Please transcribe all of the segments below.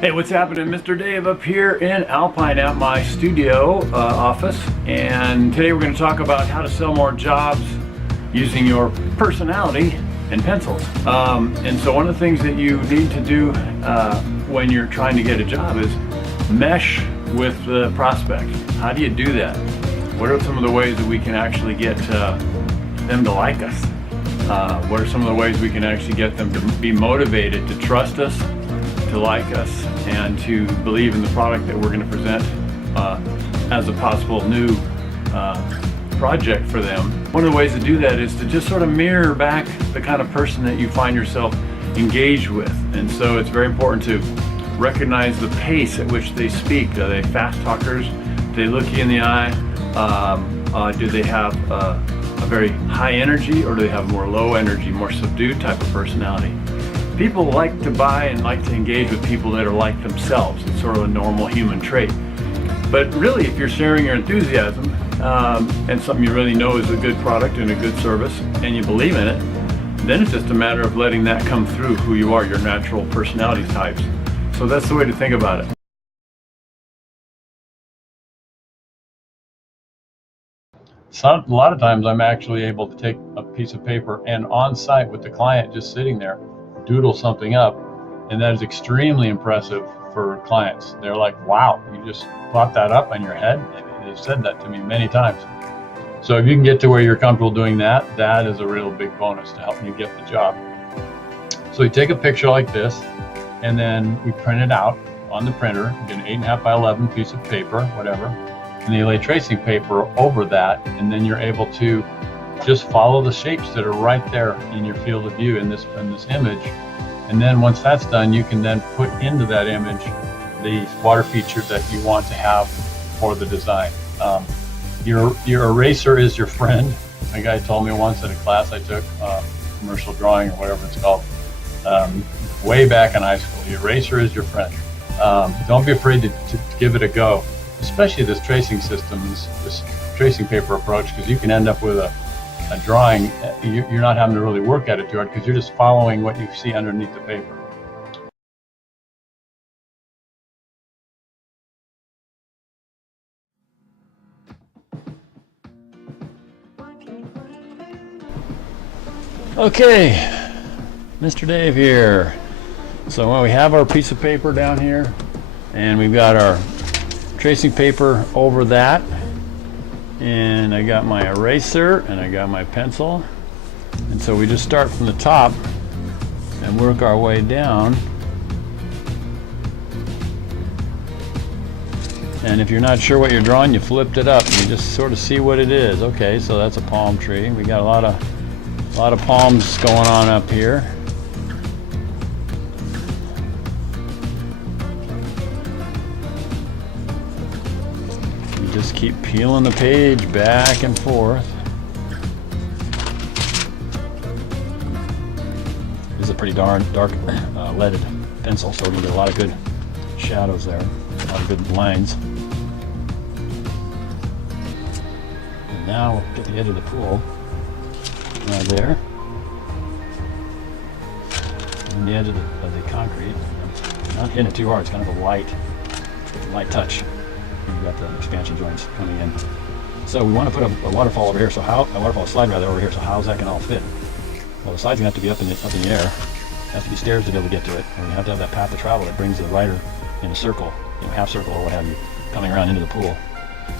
Hey, what's happening? Mr. Dave up here in Alpine at my studio office, and today we're going to talk about how to sell more jobs using your personality and pencils. And so one of the things that you need to do when you're trying to get a job is mesh with the prospect. How do you do that? What are some of the ways that we can actually get them to like us? What are some of the ways we can actually get them to be motivated to trust us, to like us, and to believe in the product that we're going to present as a possible new project for them? One of the ways to do that is to just sort of mirror back the kind of person that you find yourself engaged with. And so it's very important to recognize the pace at which they speak. Are they fast talkers? Do they look you in the eye? Do they have a very high energy, or do they have more low energy, more subdued type of personality? People like to buy and like to engage with people that are like themselves. It's sort of a normal human trait. But really, if you're sharing your enthusiasm and something you really know is a good product and a good service, and you believe in it, then it's just a matter of letting that come through who you are, your natural personality types. So that's the way to think about it. So a lot of times I'm actually able to take a piece of paper and on site with the client just sitting there, doodle something up, and that is extremely impressive for clients. They're like, wow, you just thought that up in your head? They've said that to me many times. So if you can get to where you're comfortable doing that, that is a real big bonus to help you get the job. So you take a picture like this, and then we print it out on the printer. You get an 8.5 by 11 piece of paper, whatever, and you lay tracing paper over that, and then you're able to just follow the shapes that are right there in your field of view in this image. And then once that's done, you can then put into that image the water feature that you want to have for the design. Your eraser is your friend. A guy told me once at a class I took, commercial drawing or whatever it's called, way back in high school. Your eraser is your friend. Don't be afraid to give it a go, especially this tracing system, this tracing paper approach, because you can end up with a drawing. You're not having to really work at it too hard because you're just following what you see underneath the paper. Okay, Mr. Dave here. So when we have our piece of paper down here, and we've got our tracing paper over that, and I got my eraser and I got my pencil, and so we just start from the top and work our way down. And if you're not sure what you're drawing, you flipped it up and you just sort of see what it is. Okay, so that's a palm tree. We got a lot of palms going on up here. Just keep peeling the page back and forth. This is a pretty dark leaded pencil, so we can get a lot of good shadows there, a lot of good lines. And now we'll get the edge of the pool right there, and the edge of the concrete. Not hitting it too hard; it's kind of a light touch. You've got the expansion joints coming in. So we want to put a waterfall over here. So a waterfall slide rather over here. So how's that going to all fit? Well, the slide's going to have to be up in the air. There has to be stairs to be able to get to it. And you have to have that path of travel that brings the rider in a circle, half circle or what have you, coming around into the pool.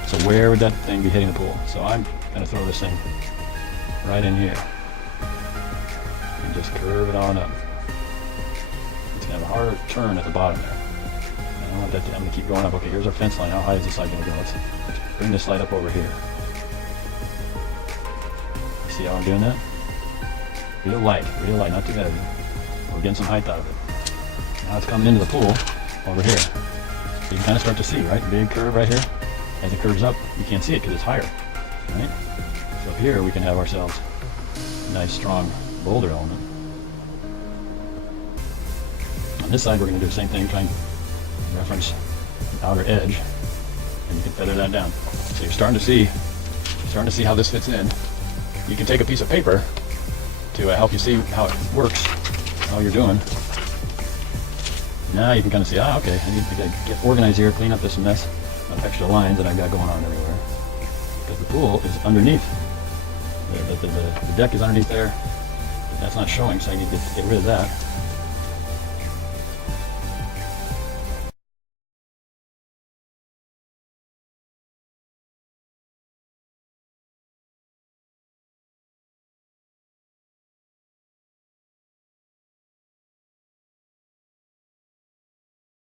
So where would that thing be hitting the pool? So I'm going to throw this thing right in here and just curve it on up. It's going to have a harder turn at the bottom there. I want that I'm going to keep going up. Okay, here's our fence line. How high is this slide going to go? Let's bring this slide up over here. See how I'm doing that? Real light, not too heavy. We're getting some height out of it. Now it's coming into the pool over here. So you can kind of start to see, right? Big curve right here. As it curves up, you can't see it because it's higher, right? So here we can have ourselves a nice, strong boulder element. On this side, we're going to do the same thing, trying to reference outer edge, and you can feather that down. So you're starting to see how this fits in. You can take a piece of paper to help you see how it works, how you're doing. Now you can kind of see, okay, I need to get organized here, clean up this mess of extra lines that I've got going on everywhere. Because the pool is underneath. The deck is underneath there. That's not showing, so I need to get rid of that.